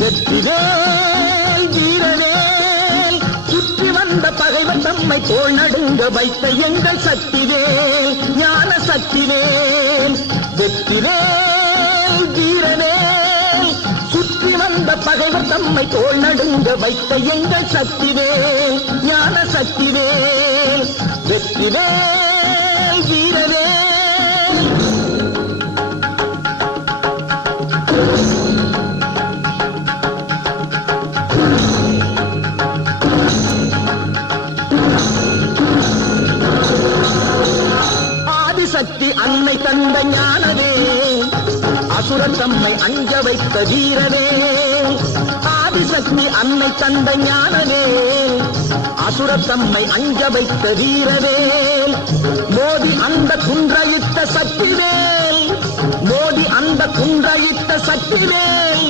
வெற்றிவேல் வீரவேல் சுற்றி வந்த பகைவன் தம்மை தோள் நடுங்க வைத்த எங்கள் சக்திவேல் ஞான சக்திவேல். வெற்றிவேல் வீரவேல் சுற்றி வந்த பகைவர் தம்மை தோள் நடுங்க வைத்த எங்கள் சக்திவேல் ஞான சக்திவேல். வெற்றிவேல் வீரவேல். ஆதிசக்தி அன்னை தந்த ஞானவே அசுரன் தம்மை அஞ்ச வைத்த வீரவே. ஆதிசக்தி அன்னை தந்த ஞானவே அசுரன் தம்மை அஞ்ச வைத்த வீரவே. மோதி அந்த குன்றையிட்ட சக்திவேல் மோதி அந்த குன்றையிட்ட சக்திவேல்.